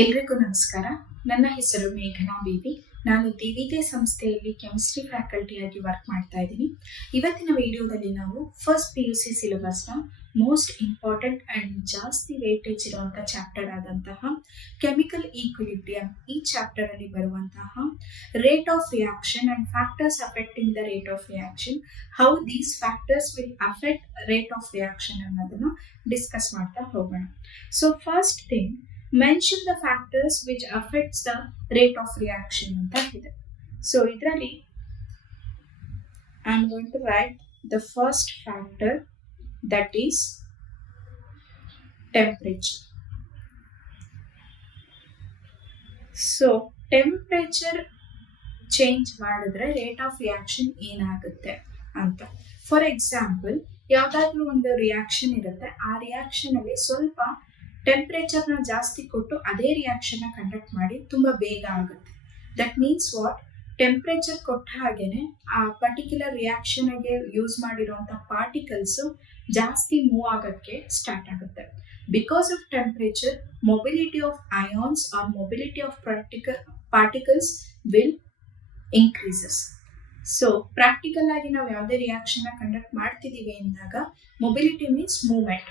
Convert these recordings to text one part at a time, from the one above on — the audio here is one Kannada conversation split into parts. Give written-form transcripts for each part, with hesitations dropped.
ಎಲ್ರಿಗೂ ನಮಸ್ಕಾರ. ನನ್ನ ಹೆಸರು ಮೇಘನಾ ಬಿವಿ. ನಾನು ದಿವಿದೆ ಸಂಸ್ಥೆಯಲ್ಲಿ ಕೆಮಿಸ್ಟ್ರಿ ಫ್ಯಾಕಲ್ಟಿಯಾಗಿ ವರ್ಕ್ ಮಾಡ್ತಾ ಇದ್ದೀನಿ. ಇವತ್ತಿನ ವಿಡಿಯೋದಲ್ಲಿ ನಾವು ಫಸ್ಟ್ PUC ಸಿಲೆಬಸ್ನ ಮೋಸ್ಟ್ ಇಂಪಾರ್ಟೆಂಟ್ ಆ್ಯಂಡ್ ಜಾಸ್ತಿ ವೇಟೇಜ್ ಇರುವಂಥ ಚಾಪ್ಟರ್ ಆದಂತಹ ಕೆಮಿಕಲ್ ಈಕ್ವಿಲಿಬ್ರಿಯಂ, ಈ ಚಾಪ್ಟರಲ್ಲಿ ಬರುವಂತಹ rate of reaction and factors affecting the rate of reaction, how these factors will affect rate of reaction ಅನ್ನೋದನ್ನು ಡಿಸ್ಕಸ್ ಮಾಡ್ತಾ ಹೋಗೋಣ. So first thing, mention the factors which affects the rate of reaction ಅಂತ ಇದೆ. So ಇದರಲ್ಲಿ I am going to write the first factor, that is temperature. So temperature change ಮಾಡಿದ್ರೆ ರೇಟ್ ಆಫ್ ರಿಯಾಕ್ಷನ್ ಏನಾಗುತ್ತೆ ಅಂತ. ಫಾರ್ ಎಕ್ಸಾಂಪಲ್, ಯಾವುದಾದ್ರೂ ಒಂದು ರಿಯಾಕ್ಷನ್ ಇರುತ್ತೆ, ಆ ರಿಯಾಕ್ಷನ್ ಅಲ್ಲಿ ಸ್ವಲ್ಪ ಟೆಂಪ್ರೇಚರ್ನ ಜಾಸ್ತಿ ಕೊಟ್ಟು ಅದೇ ರಿಯಾಕ್ಷನ್ನ ಕಂಡಕ್ಟ್ ಮಾಡಿ ತುಂಬ ಬೇಗ ಆಗುತ್ತೆ. ದಟ್ ಮೀನ್ಸ್ ವಾಟ್, ಟೆಂಪ್ರೇಚರ್ ಕೊಟ್ಟ ಹಾಗೇನೆ ಆ ಪರ್ಟಿಕ್ಯುಲರ್ ರಿಯಾಕ್ಷನ್ಗೆ ಯೂಸ್ ಮಾಡಿರುವಂಥ ಪಾರ್ಟಿಕಲ್ಸು ಜಾಸ್ತಿ ಮೂವ್ ಆಗೋಕ್ಕೆ ಸ್ಟಾರ್ಟ್ ಆಗುತ್ತೆ. Because of temperature, mobility of ions R mobility of particles will increases. So practical ಆಗಿ ನಾವು ಯಾವುದೇ ರಿಯಾಕ್ಷನ್ನ ಕಂಡಕ್ಟ್ ಮಾಡ್ತಿದ್ದೀವಿ ಅಂದಾಗ ಮೊಬಿಲಿಟಿ ಮೀನ್ಸ್ ಮೂವ್ಮೆಂಟ್.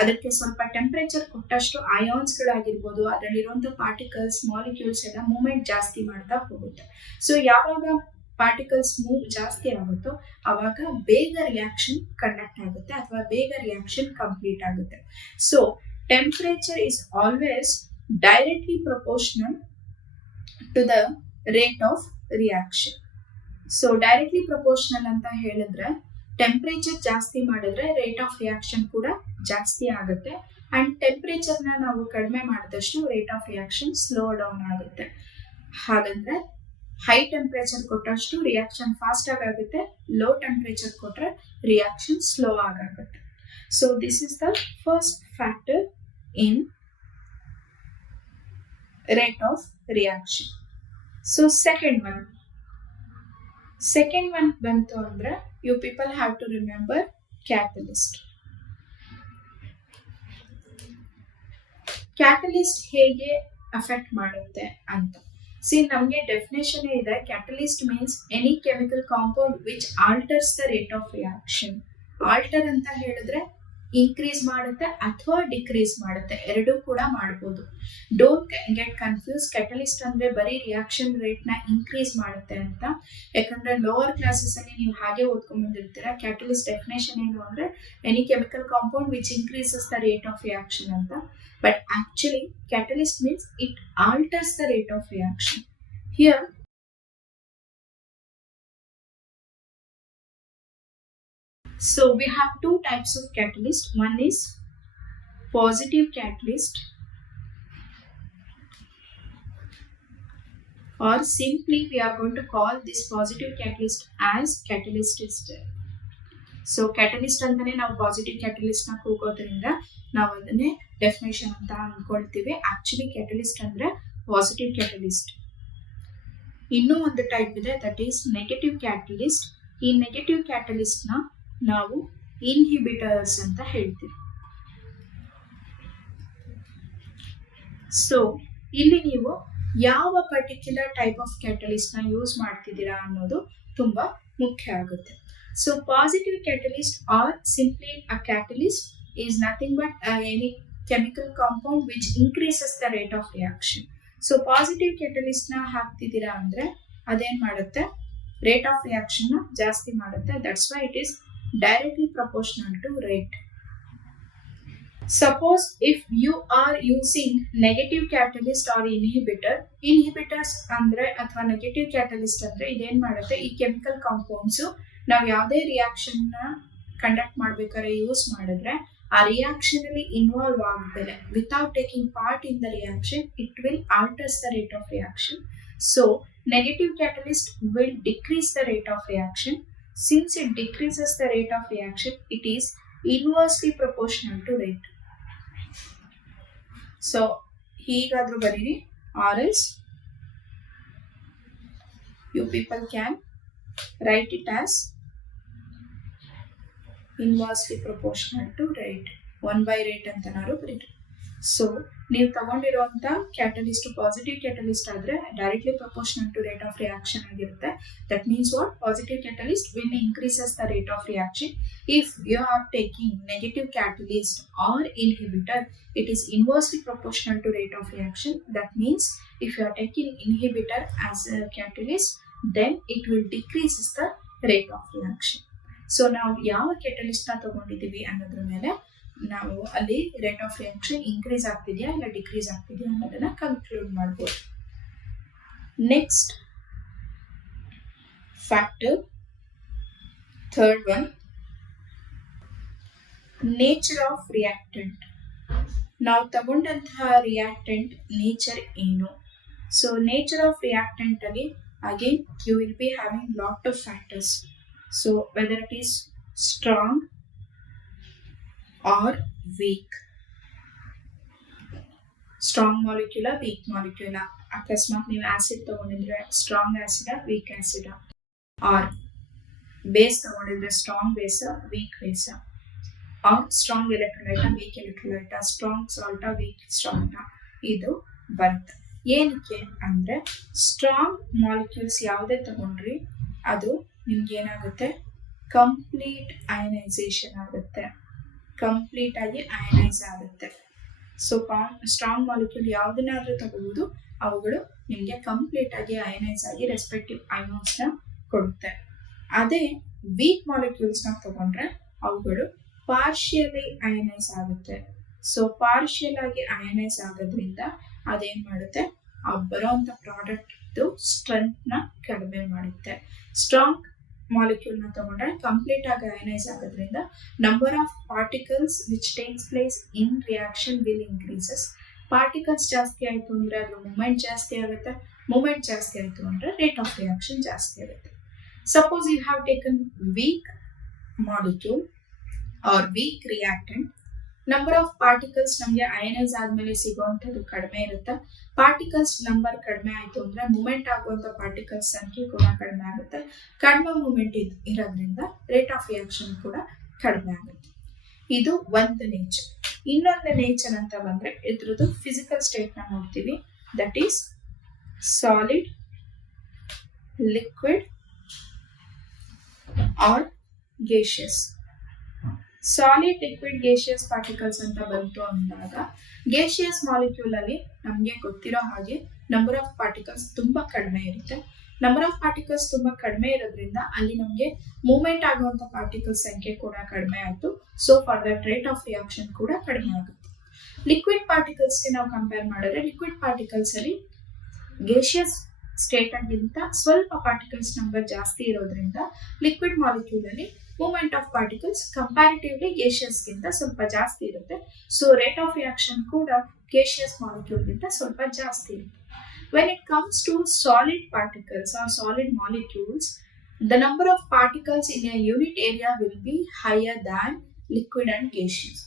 ಅದಕ್ಕೆ ಸ್ವಲ್ಪ ಟೆಂಪ್ರೇಚರ್ ಕೊಟ್ಟಷ್ಟು ಅಯಾನ್ಸ್ಗಳಾಗಿರ್ಬೋದು, ಅದರಲ್ಲಿರುವಂಥ ಪಾರ್ಟಿಕಲ್ಸ್, ಮಾಲಿಕ್ಯೂಲ್ಸ್ ಎಲ್ಲ ಮೂವ್ಮೆಂಟ್ ಜಾಸ್ತಿ ಮಾಡ್ತಾ ಹೋಗುತ್ತೆ. ಸೊ ಯಾವಾಗ ಪಾರ್ಟಿಕಲ್ಸ್ ಮೂವ್ ಜಾಸ್ತಿ ಆಗುತ್ತೋ ಆವಾಗ ಬೇಗ ರಿಯಾಕ್ಷನ್ ಕಂಡಕ್ಟ್ ಆಗುತ್ತೆ ಅಥವಾ ಬೇಗ ರಿಯಾಕ್ಷನ್ ಕಂಪ್ಲೀಟ್ ಆಗುತ್ತೆ. So temperature is always directly proportional to the rate of reaction. So directly proportional ಅಂತ ಹೇಳಿದ್ರೆ ಟೆಂಪ್ರೇಚರ್ ಜಾಸ್ತಿ ಮಾಡಿದ್ರೆ ರೇಟ್ ಆಫ್ ರಿಯಾಕ್ಷನ್ ಕೂಡ ಜಾಸ್ತಿ ಆಗುತ್ತೆ, ಅಂಡ್ ಟೆಂಪ್ರೇಚರ್ನ ನಾವು ಕಡಿಮೆ ಮಾಡಿದಷ್ಟು rate of reaction slow down ಆಗುತ್ತೆ. ಹಾಗಂದ್ರೆ ಹೈ ಟೆಂಪ್ರೇಚರ್ ಕೊಟ್ಟಷ್ಟು ರಿಯಾಕ್ಷನ್ ಫಾಸ್ಟ್ ಆಗುತ್ತೆ, ಲೋ ಟೆಂಪ್ರೇಚರ್ ಕೊಟ್ಟರೆ ರಿಯಾಕ್ಷನ್ ಸ್ಲೋ ಆಗುತ್ತೆ. So this is the first factor in rate of reaction. So second one ಬಂತು ಅಂದ್ರೆ you people have to remember catalyst. Catalyst ಹೇಗೆ ಅಫೆಕ್ಟ್ ಮಾಡುತ್ತೆ ಅಂತ. ನಮಗೆ ಡೆಫಿನೇಷನ್ ಇದೆ. Catalyst means any chemical compound which alters the rate of reaction. Alter ಅಂತ ಹೇಳಿದ್ರೆ ಇನ್ಕ್ರೀಸ್ ಮಾಡುತ್ತೆ ಅಥವಾ ಡಿಕ್ರೀಸ್ ಮಾಡುತ್ತೆ, ಎರಡೂ ಕೂಡ ಮಾಡ್ಬೋದು. Don't get confuse. ಕ್ಯಾಟಲಿಸ್ಟ್ ಅಂದ್ರೆ ಬರೀ ರಿಯಾಕ್ಷನ್ ರೇಟ್ ನ ಇನ್ಕ್ರೀಸ್ ಮಾಡುತ್ತೆ ಅಂತ. ಯಾಕಂದ್ರೆ ಲೋವರ್ ಕ್ಲಾಸಸ್ ಅಲ್ಲಿ ನೀವು ಹಾಗೆ ಓದ್ಕೊಂಡ್ ಬಂದಿರ್ತೀರಾ. ಕ್ಯಾಟಲಿಸ್ಟ್ ಡೆಫಿನೇಷನ್ ಏನು ಅಂದ್ರೆ any chemical compound which increases the rate of reaction ಅಂತ. But actually catalyst means it alters the rate of reaction. Here so we have two types of catalyst. One is positive catalyst, or simply we are going to call this positive catalyst as catalyst ester. So catalyst ಅಂತನೇ ನಾವು ಪಾಸಿಟಿವ್ ಕ್ಯಾಟಲಿಸ್ಟ್ ನ ಕೂಗೋದ್ರಿಂದ ನಾವು ಅದನ್ನೇ ಡೆಫಿನೇಷನ್ ಅಂತ ಅನ್ಕೊಳ್ತೀವಿ. ಆಕ್ಚುಲಿ ಕ್ಯಾಟಲಿಸ್ಟ್ ಅಂದ್ರೆ ಪಾಸಿಟಿವ್ ಕ್ಯಾಟಲಿಸ್ಟ್. ಇನ್ನೂ ಒಂದು ಟೈಪ್ ಇದೆ, ದಟ್ ಈಸ್ ನೆಗೆಟಿವ್ ಕ್ಯಾಟಲಿಸ್ಟ್. ಈ ನೆಗೆಟಿವ್ ಕ್ಯಾಟಲಿಸ್ಟ್ ನ ನಾವು ಇನ್ಹಿಬಿಟರ್ಸ್ ಅಂತ ಹೇಳ್ತೀವಿ. ಸೊ ಇಲ್ಲಿ ನೀವು ಯಾವ ಪರ್ಟಿಕ್ಯುಲರ್ ಟೈಪ್ ಆಫ್ ಕ್ಯಾಟಲಿಸ್ಟ್ ನ ಯೂಸ್ ಮಾಡ್ತಿದ್ದೀರಾ ಅನ್ನೋದು ತುಂಬಾ ಮುಖ್ಯ ಆಗುತ್ತೆ. So positive catalyst R simply a catalyst is nothing but any chemical compound which increases the rate of reaction. So positive catalyst ನ ಹಾಕ್ತಿದ್ದೀರಾ ಅಂದ್ರೆ ಅದೇನ್ ಮಾಡುತ್ತೆ, ರೇಟ್ ಆಫ್ ರಿಯಾಕ್ಷನ್ ನ ಜಾಸ್ತಿ ಮಾಡುತ್ತೆ. That's why it is directly proportional to rate. Suppose if you are using negative catalyst or inhibitors ಅಂದ್ರೆ ಅಥವಾ ನೆಗೆಟಿವ್ ಕ್ಯಾಟಲಿಸ್ಟ್ ಅಂದ್ರೆ ಇದೇನ್ ಮಾಡುತ್ತೆ, ಈ ಕೆಮಿಕಲ್ ಕಾಂಪೌಂಡ್ಸ್ ನಾವು ಯಾವುದೇ ರಿಯಾಕ್ಷನ್ ನ ಕಂಡಕ್ಟ್ ಮಾಡ್ಬೇಕಾದ್ರೆ ಯೂಸ್ ಮಾಡಿದ್ರೆ ಆ ರಿಯಾಕ್ಷನ್ ಅಲ್ಲಿ ಇನ್ವಾಲ್ವ್ ಆಗ್ತದೆ, without taking part in the reaction, it will alters the rate of reaction. So negative catalyst will decrease the rate of reaction. Since it decreases the rate of reaction, it is inversely proportional to rate. So ಹೀಗಾದ್ರೂ ಬರೀರಿ, or else you people can write it as inversely proportional to rate. 1 by rate ಅಂತನಾರು ಬರೀರಿ. ಸೊ ನೀವು ತಗೊಂಡಿರುವಂತ ಕ್ಯಾಟಲಿಸ್ಟ್ ಪಾಸಿಟಿವ್ ಕ್ಯಾಟಲಿಸ್ಟ್ ಆದ್ರೆ directly proportional to rate of reaction ಆಗಿರುತ್ತೆ. That means what, positive catalyst will increases the rate of reaction. If you are taking negative catalyst or inhibitor, it is inversely proportional to rate of reaction. That means if you are taking inhibitor as a catalyst, then it will decreases the rate of reaction. ಸೊ ನಾವು ಯಾವ ಕೆಟಲಿಸ್ಟ್ ನ ತಗೊಂಡಿದೀವಿ ಅನ್ನೋದ್ರ ಮೇಲೆ ನಾವು ಅಲ್ಲಿ ರೇಟ್ ಆಫ್ ರಿಯಾಕ್ಷನ್ ಇನ್ಕ್ರೀಸ್ ಆಗ್ತಿದೆಯಾ ಇಲ್ಲ ಡಿಕ್ರೀಸ್ ಆಗ್ತಿದೆಯಾ ಅನ್ನೋದನ್ನ ಕನ್ಕ್ಲೂಡ್ ಮಾಡ್ಬೋದು. Next factor, third one, nature of reactant. ನಾವು ತಗೊಂಡಂತಹ ರಿಯಾಕ್ಟೆಂಟ್ ನೇಚರ್ ಏನು? ಸೊ ನೇಚರ್ ಆಫ್ ರಿಯಾಕ್ಟೆಂಟ್ ಅಲ್ಲಿ again you will be having lot of factors. So whether it is strong or weak, strong molecule, weak molecule. ಅಕಸ್ಮಾತ್ ನೀವು ಆಸಿಡ್ ತಗೊಂಡಿದ್ರೆ strong acid, weak acid, or base ತಗೊಂಡಿದ್ರೆ strong base, weak base, or strong electrolyte, weak electrolyte, strong salt, weak salt, ಇದು ಬರುತ್ತೆ. ಏನಕ್ಕೆ ಅಂದ್ರೆ ಸ್ಟ್ರಾಂಗ್ ಮಾಲಿಕ್ಯೂಲ್ಸ್ ಯಾವುದೇ ತಗೊಂಡ್ರಿ ಅದು ನಿಮ್ಗೆ ಏನಾಗುತ್ತೆ, ಕಂಪ್ಲೀಟ್ ಅಯನೈಸೇಷನ್ ಆಗುತ್ತೆ, ಕಂಪ್ಲೀಟ್ ಆಗಿ ಅಯನೈಸ್ ಆಗುತ್ತೆ. ಸೊ ಸ್ಟ್ರಾಂಗ್ ಮಾಲಿಕ್ಯೂಲ್ ಯಾವುದನ್ನಾದ್ರೂ ತಗೋಬಹುದು, ಅವುಗಳು ನಿಮ್ಗೆ ಕಂಪ್ಲೀಟ್ ಆಗಿ ಅಯನೈಸ್ ಆಗಿ ರೆಸ್ಪೆಕ್ಟಿವ್ ಅಯೋನ್ಸ್ ನ ಕೊಡುತ್ತೆ. ಅದೇ ವೀಕ್ ಮಾಲಿಕ್ಯೂಲ್ಸ್ ನ ತಗೊಂಡ್ರೆ ಅವುಗಳು ಪಾರ್ಷಿಯಲಿ ಅಯನೈಸ್ ಆಗುತ್ತೆ. ಸೊ ಪಾರ್ಷಿಯಲ್ ಆಗಿ ಅಯನೈಸ್ ಆಗೋದ್ರಿಂದ ಅದೇನ್ ಮಾಡುತ್ತೆ, ಬರೋಂಥ ಪ್ರಾಡಕ್ಟ್ ಸ್ಟ್ರೆಂತ್ ನ ಕಡಿಮೆ ಮಾಡುತ್ತೆ. ಸ್ಟ್ರಾಂಗ್ ಮಾಲಿಕ್ಯೂಲ್ ನ ತಗೊಂಡ್ರೆ ಕಂಪ್ಲೀಟ್ ಆಗಿ ಅಯನೈಸ್ ಆಗೋದ್ರಿಂದ number of particles which takes place in reaction will increases. Particles ಜಾಸ್ತಿ ಆಯ್ತು ಅಂದ್ರೆ ಅದ್ರ ಮೂಮೆಂಟ್ ಜಾಸ್ತಿ ಆಗುತ್ತೆ, ಮೂಮೆಂಟ್ ಜಾಸ್ತಿ ಆಯ್ತು ಅಂದ್ರೆ ರೇಟ್ ಆಫ್ ರಿಯಾಕ್ಷನ್ ಜಾಸ್ತಿ ಆಗುತ್ತೆ. Suppose you have taken weak molecule or weak reactant, number of particles ನಮಗೆ ಅಯನೈಸ್ ಆದ್ಮೇಲೆ ಸಿಗುವಂಥದ್ದು ಕಡಿಮೆ ಇರುತ್ತೆ. ಪಾರ್ಟಿಕಲ್ಸ್ ನಂಬರ್ ಕಡಿಮೆ ಆಯ್ತು ಅಂದ್ರೆ ಮೂಮೆಂಟ್ ಆಗುವಂತ ಪಾರ್ಟಿಕಲ್ಸ್ ಸಂಖ್ಯೆ ಕೂಡ ಕಡಿಮೆ ಆಗುತ್ತೆ. ಕಡಿಮೆ ಮೂಮೆಂಟ್ ಇರೋದ್ರಿಂದ ರೇಟ್ ಆಫ್ ರಿಯಾಕ್ಷನ್ ಕೂಡ ಕಡಿಮೆ ಆಗುತ್ತೆ. ಇದು ಒಂದು ನೇಚರ್. ಇನ್ನೊಂದು ನೇಚರ್ ಅಂತ ಬಂದ್ರೆ ಇದ್ರದ್ದು ಫಿಸಿಕಲ್ ಸ್ಟೇಟ್ ನ ನೋಡ್ತೀವಿ. That is solid, liquid or gaseous. Solid, liquid, gaseous particles ಅಂತ ಬಂತು ಅಂದಾಗ ಗೇಷಿಯಸ್ ಮಾಲಿಕ್ಯೂಲ್ ಅಲ್ಲಿ ನಮ್ಗೆ ಗೊತ್ತಿರೋ ಹಾಗೆ ನಂಬರ್ ಆಫ್ ಪಾರ್ಟಿಕಲ್ಸ್ ತುಂಬಾ ಕಡಿಮೆ ಇರುತ್ತೆ. ನಂಬರ್ ಆಫ್ ಪಾರ್ಟಿಕಲ್ಸ್ ತುಂಬಾ ಕಡಿಮೆ ಇರೋದ್ರಿಂದ ಅಲ್ಲಿ ನಮ್ಗೆ ಮೂವ್ಮೆಂಟ್ ಆಗುವಂತ ಪಾರ್ಟಿಕಲ್ಸ್ ಸಂಖ್ಯೆ ಕೂಡ ಕಡಿಮೆ ಆಯ್ತು. So for that rate of reaction ಕೂಡ ಕಡಿಮೆ ಆಗುತ್ತೆ. ಲಿಕ್ವಿಡ್ ಪಾರ್ಟಿಕಲ್ಸ್ ಗೆ ನಾವು ಕಂಪೇರ್ ಮಾಡಿದ್ರೆ ಲಿಕ್ವಿಡ್ ಪಾರ್ಟಿಕಲ್ಸ್ ಅಲ್ಲಿ ಗೇಷಿಯಸ್ ಸ್ಟೇಟ್ ಗಿಂತ ಸ್ವಲ್ಪ ಪಾರ್ಟಿಕಲ್ಸ್ ನಂಬರ್ ಜಾಸ್ತಿ ಇರೋದ್ರಿಂದ ಲಿಕ್ವಿಡ್ ಮಾಲಿಕ್ಯೂಲ್ ಅಲ್ಲಿ movement of particles comparatively gaseous ಗಿಂತ ಸ್ವಲ್ಪ ಜಾಸ್ತಿ ಇರುತ್ತೆ. ಸೊ ರೇಟ್ ಆಫ್ ರಿಯಾಕ್ಷನ್ ಕೂಡ ಗೇಷಿಯಸ್ ಮಾಲಿಕ್ಯೂಲ್ ಗಿಂತ ಸ್ವಲ್ಪ ಜಾಸ್ತಿ ಇರುತ್ತೆ. When it comes to solid particles or solid molecules, the number of particles in a unit area will be higher than liquid and gaseous.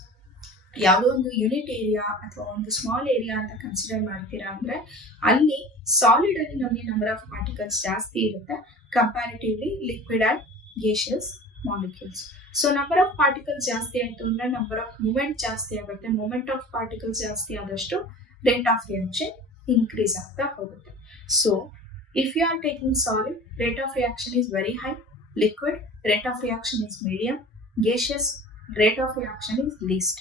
ಯಾವುದೋ ಒಂದು ಯೂನಿಟ್ ಏರಿಯಾ ಅಥವಾ ಒಂದು ಸ್ಮಾಲ್ ಏರಿಯಾ ಅಂತ ಕನ್ಸಿಡರ್ ಮಾಡ್ತೀರಾ ಅಂದ್ರೆ ಅಲ್ಲಿ ಸಾಲಿಡ್ ಅಲ್ಲಿ ನಮಗೆ ನಂಬರ್ ಆಫ್ ಪಾರ್ಟಿಕಲ್ಸ್ ಜಾಸ್ತಿ ಇರುತ್ತೆ comparatively liquid and gaseous molecules. So number of particles ಜಾಸ್ತಿ ಆಯ್ತು ಅಂದ್ರೆ ನಂಬರ್ ಆಫ್ ಮೂಮೆಂಟ್ ಜಾಸ್ತಿ ಆಗುತ್ತೆ. ಮೂಮೆಂಟ್ ಆಫ್ ಪಾರ್ಟಿಕಲ್ಸ್ ಜಾಸ್ತಿ ಆದಷ್ಟು ರೇಟ್ ಆಫ್ ರಿಯಾಕ್ಷನ್ ಇನ್ಕ್ರೀಸ್ ಆಗ್ತಾ ಹೋಗುತ್ತೆ. So if you are taking solid, rate of reaction is very high. Liquid, rate of reaction is medium. Gaseous, rate of reaction is least.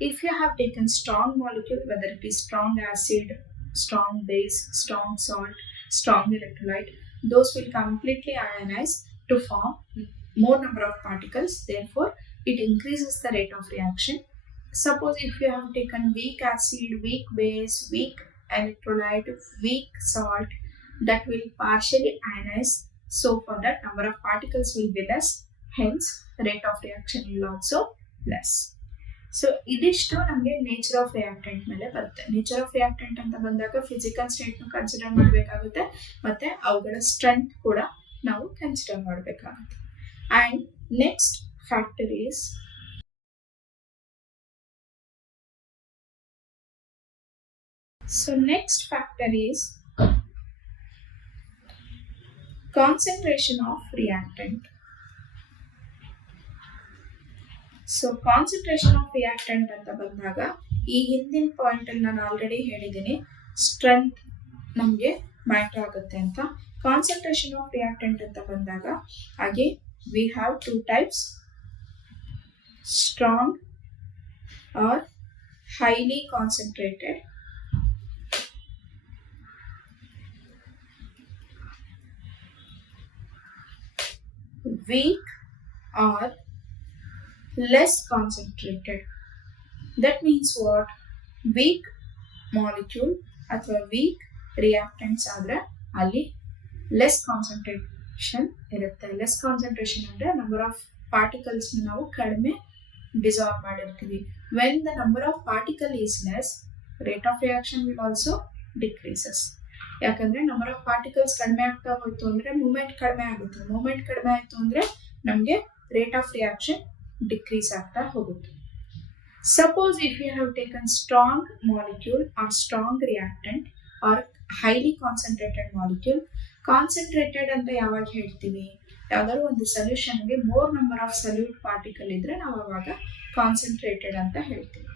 If you have taken strong molecule, whether it is strong acid, strong base, strong salt, strong electrolyte, those will completely ionize to form more number of particles. Therefore, it increases the rate of reaction. Suppose if you have taken weak acid, weak base, weak electrolyte, weak salt, that will partially ionize. So for that, number of particles will be less. Hence, rate of reaction will also less. So ಇದಿಷ್ಟು ನಮಗೆ ನೇಚರ್ ಆಫ್ ರಿಯಾಕ್ಟೆಂಟ್ ಮೇಲೆ ಬರುತ್ತೆ. ನೇಚರ್ ಆಫ್ ರಿಯಾಕ್ಟೆಂಟ್ ಅಂತ ಬಂದಾಗ ಫಿಸಿಕಲ್ ಸ್ಟೇಟ್ ನ ಕನ್ಸಿಡರ್ ಮಾಡಬೇಕಾಗುತ್ತೆ, ಮತ್ತೆ ಅವುಗಳ ಸ್ಟ್ರೆಂತ್ ಕೂಡ ನಾವು ಕನ್ಸಿಡರ್ ಮಾಡಬೇಕಾಗುತ್ತೆ. And next factor is concentration of reactant. So concentration of reactant ಅಂತ ಬಂದಾಗ ಈ ಹಿಂದಿನ ಪಾಯಿಂಟ್ ಅಲ್ಲಿ ನಾನು ಆಲ್ರೆಡಿ ಹೇಳಿದ್ದೀನಿ, ಸ್ಟ್ರೆಂತ್ ನಮಗೆ ಮ್ಯಾಟರ್ ಆಗುತ್ತೆ ಅಂತ. ಕಾನ್ಸಂಟ್ರೇಷನ್ ಆಫ್ ರಿಯಾಕ್ಟೆಂಟ್ ಅಂತ ಬಂದಾಗ ಹಾಗೆ we have 2 types, strong or highly concentrated. Weak or less concentrated. That means what? Weak molecule ಅಥವಾ weak reactants ಆದ್ರೆ ಅಲ್ಲಿ less concentration ಇರುತ್ತೆ. Less concentration ಅಂದ್ರೆ number of particles ನಾವು ಕಡಿಮೆ dissolve ಮಾಡಿರ್ತೀವಿ. When the number of particle is less, rate of reaction will also decreases. ಯಾಕಂದ್ರೆ ನಂಬರ್ ಆಫ್ ಪಾರ್ಟಿಕಲ್ಸ್ ಕಡಿಮೆ ಆಗ್ತಾ ಹೋಯ್ತು ಅಂದ್ರೆ ಮೂವ್ಮೆಂಟ್ ಕಡಿಮೆ ಆಗುತ್ತೆ. ಮೂವ್ಮೆಂಟ್ ಕಡಿಮೆ ಆಯ್ತು ಅಂದ್ರೆ ನಮಗೆ ರೇಟ್ ಆಫ್ ರಿಯಾಕ್ಷನ್ ಡಿಕ್ರೀಸ್ ಆಗ್ತಾ ಹೋಗುತ್ತೆ. Suppose if you have taken strong molecule or strong reactant or highly concentrated molecule. Concentrated ಅಂತ ಯಾವಾಗ ಹೇಳ್ತೀವಿ? ಯಾವ್ದಾದ್ರು ಒಂದು ಸೊಲ್ಯೂಷನ್ಗೆ more number of solute particle ಇದ್ರೆ ನಾವು ಅವಾಗ ಕಾನ್ಸಂಟ್ರೇಟೆಡ್ ಅಂತ ಹೇಳ್ತೀವಿ.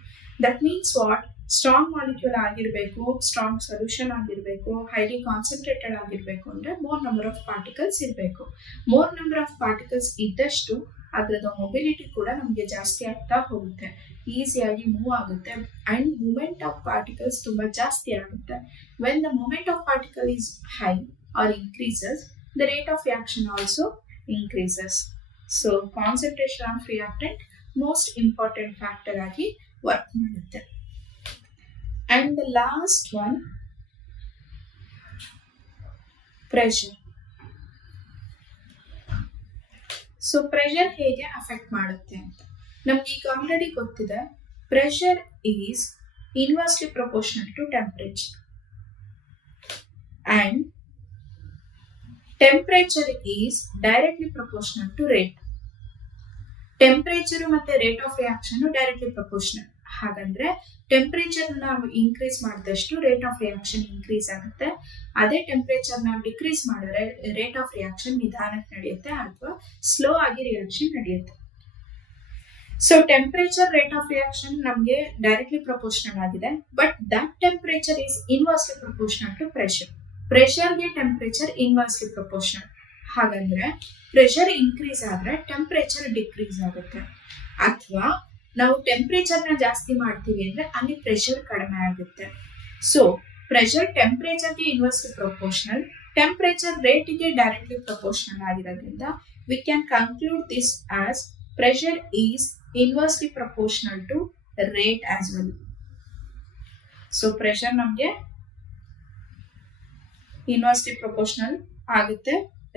That means what? Strong molecule ಆಗಿರಬೇಕು, ಸ್ಟ್ರಾಂಗ್ ಸೊಲ್ಯೂಷನ್ ಆಗಿರಬೇಕು, ಹೈಲಿ ಕಾನ್ಸಂಟ್ರೇಟೆಡ್ ಆಗಿರಬೇಕು ಅಂದ್ರೆ ಮೋರ್ ನಂಬರ್ ಆಫ್ ಪಾರ್ಟಿಕಲ್ಸ್ ಇರಬೇಕು. ಮೋರ್ ನಂಬರ್ ಆಫ್ ಪಾರ್ಟಿಕಲ್ಸ್ ಇದ್ದಷ್ಟು ಅದರದ ಮೊಬಿಲಿಟಿ ಕೂಡ ನಮಗೆ ಜಾಸ್ತಿ ಆಗ್ತಾ ಹೋಗುತ್ತೆ, ಈಸಿಯಾಗಿ ಮೂವ್ ಆಗುತ್ತೆ ಅಂಡ್ ಮೂವ್ಮೆಂಟ್ ಆಫ್ ಪಾರ್ಟಿಕಲ್ಸ್ ತುಂಬಾ ಜಾಸ್ತಿ ಆಗುತ್ತೆ. When the movement of particle is high or increases, the rate of reaction also increases. So concentration of reactant most important factor ಆಗಿ ವರ್ಕ್ ಮಾಡುತ್ತೆ. And the last one, pressure. So pressure ಹೇಗೆ ಅಫೆಕ್ಟ್ ಮಾಡುತ್ತೆ ಅಂತ ನಮ್ಗೆ ಈಗ ಆಲ್ರೆಡಿ ಗೊತ್ತಿದೆ. Pressure is inversely proportional to temperature and temperature is directly proportional to rate. Temperature ಮತ್ತೆ rate of reaction directly proportional. ಹಾಗಂದ್ರೆ ಟೆಂಪರೇಚರ್ ನಾವು ಇನ್ಕ್ರೀಸ್ ಮಾಡಿದಷ್ಟು ರೇಟ್ ಆಫ್ ರಿಯಾಕ್ಷನ್ ಇನ್ಕ್ರೀಸ್ ಆಗುತ್ತೆ. ಅದೇ ಟೆಂಪರೇಚರ್ ನಾವು ಡಿಕ್ರೀಸ್ ಮಾಡಿದ್ರೆ ರೇಟ್ ಆಫ್ ರಿಯಾಕ್ಷನ್ ನಿಧಾನಕ್ಕೆ ನಡೆಯುತ್ತೆ ಅಥವಾ ಸ್ಲೋ ಆಗಿ ರಿಯಾಕ್ಷನ್ ನಡೆಯುತ್ತೆ. So temperature rate of reaction ನಮಗೆ ಡೈರೆಕ್ಟ್ಲಿ ಪ್ರಪೋರ್ಷನಲ್ ಆಗಿದೆ, but that temperature is inversely proportional to pressure. ಪ್ರೆಷರ್ಗೆ ಟೆಂಪರೇಚರ್ ಇನ್ವರ್ಸ್ಲಿ ಪ್ರಪೋರ್ಷನಲ್. ಹಾಗಂದ್ರೆ ಪ್ರೆಷರ್ ಇನ್ಕ್ರೀಸ್ ಆದ್ರೆ ಟೆಂಪರೇಚರ್ ಡಿಕ್ರೀಸ್ ಆಗುತ್ತೆ. ಅಥವಾ ನಾವು ಟೆಂಪರೇಚರ್ನ ಜಾಸ್ತಿ ಮಾಡ್ತೀವಿ ಅಂದ್ರೆ ಅಲ್ಲಿ ಪ್ರೆಷರ್ ಕಡಿಮೆ ಆಗುತ್ತೆ. ಸೊ ಪ್ರೆಷರ್ ಟೆಂಪರೇಚರ್ಗೆ ಇನ್ವರ್ಸ್ಲಿ ಪ್ರಪೋರ್ಷನಲ್, ಟೆಂಪರೇಚರ್ ರೇಟ್ಗೆ ಡೈರೆಕ್ಟ್ಲಿ ಪ್ರಪೋರ್ಷನಲ್ ಆಗಿರೋದ್ರಿಂದ we can conclude this as pressure is inversely proportional to rate as well. So pressure ನಮಗೆ ಇನ್ವರ್ಸ್ಲಿ ಪ್ರಪೋರ್ಷನಲ್ ಆಗುತ್ತೆ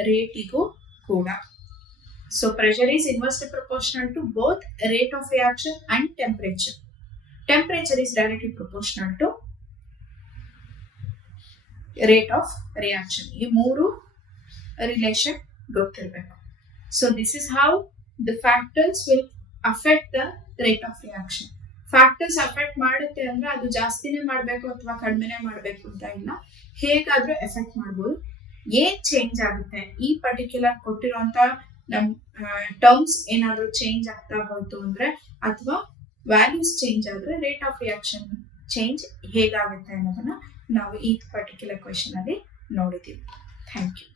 ರೇಟಿಗೂ ಕೂಡ. So pressure is inversely proportional to both rate of reaction and temperature. Temperature is directly proportional to rate of reaction. ಈ ಮೂರು ರಿಲೇಷನ್ ಗೊತ್ತಿರಬೇಕು. So this is how the factors will affect the rate of reaction. Factors affect ಮಾಡುತ್ತೆ ಅಂದ್ರೆ ಅದು ಜಾಸ್ತಿನೇ ಮಾಡಬೇಕು ಅಥವಾ ಕಡಿಮೆನೆ ಮಾಡಬೇಕು ಅಂತ ಇಲ್ಲ, ಹೇಗಾದ್ರೂ ಎಫೆಕ್ಟ್ ಮಾಡ್ಬೋದು. ಏನ್ ಚೇಂಜ್ ಆಗುತ್ತೆ ಈ ಪರ್ಟಿಕ್ಯುಲರ್ ಕೊಟ್ಟಿರುವಂತ ನಮ್ ಟರ್ಮ್ಸ್ ಏನಾದ್ರು ಚೇಂಜ್ ಆಗ್ತಾ ಹೋಯ್ತು ಅಂದ್ರೆ ಅಥವಾ ವ್ಯಾಲ್ಯೂಸ್ ಚೇಂಜ್ ಆದ್ರೆ ರೇಟ್ ಆಫ್ ರಿಯಾಕ್ಷನ್ ಚೇಂಜ್ ಹೇಗಾಗುತ್ತೆ ಅನ್ನೋದನ್ನ ನಾವು ಈ ಪರ್ಟಿಕ್ಯುಲರ್ ಕ್ವೆಶ್ಚನ್ ಅಲ್ಲಿ ನೋಡಿದ್ದೀವಿ. Thank you.